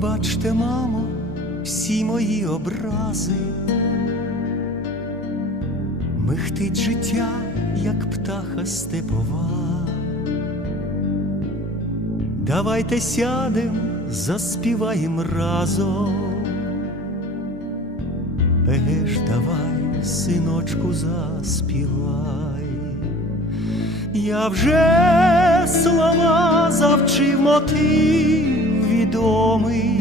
Пробачте, мамо, всі мої образи, михтить життя, як птаха степова. Давайте сядем, заспіваєм разом. Еге ж, давай, синочку, заспівай. Я вже слова завчив мотив відомий,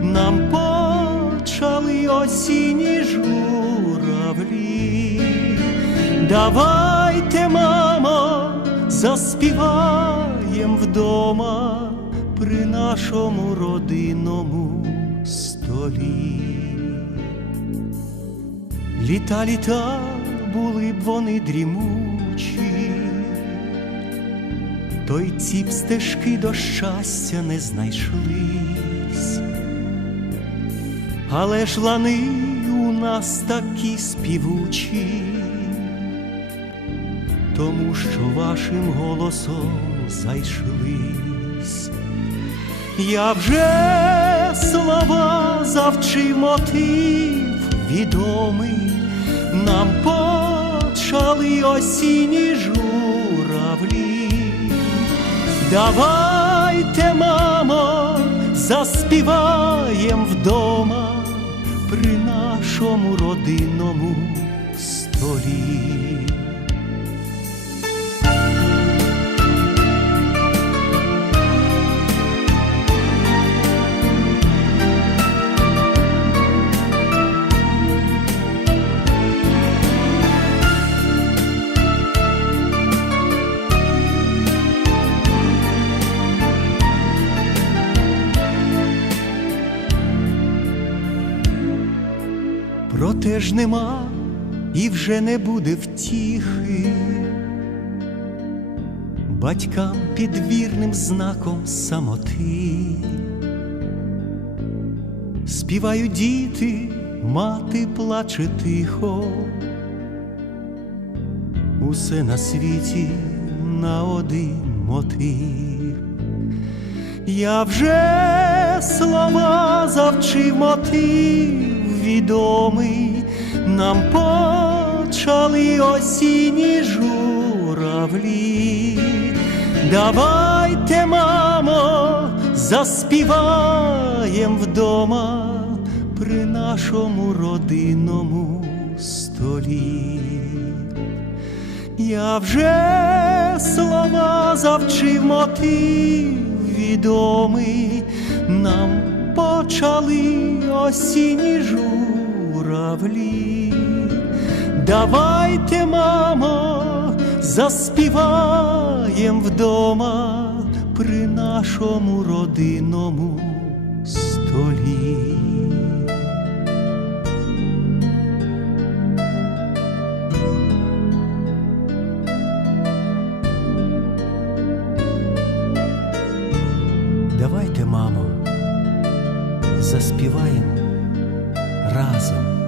нам почали осінні журавлі. Давайте, мамо, заспіваєм вдома при нашому родинному столі. Літа літа були б вони дрімучі, той ці б стежки до щастя не знайшлись, але ж лани у нас такі співучі, тому що вашим голосом зайшлись. Я вже слова завчив мотив відомий, нам почали осінні журавлі. Давайте, мамо, заспіваєм вдома при нашому родинному столі. Проте ж нема і вже не буде втіхи батькам під вірним знаком самоти. Співають діти, мати плаче тихо, усе на світі на один мотив. Я вже слова завчив мотив відомий, нам почали осінні журавлі. Давайте, мамо, заспіваєм вдома при нашому родинному столі. Я вже слова завчив мотив відомий, нам почали осінні журавлі. Давайте, мамо, заспіваєм вдома при нашому родинному столі. Давайте, мамо, заспіваємо разом.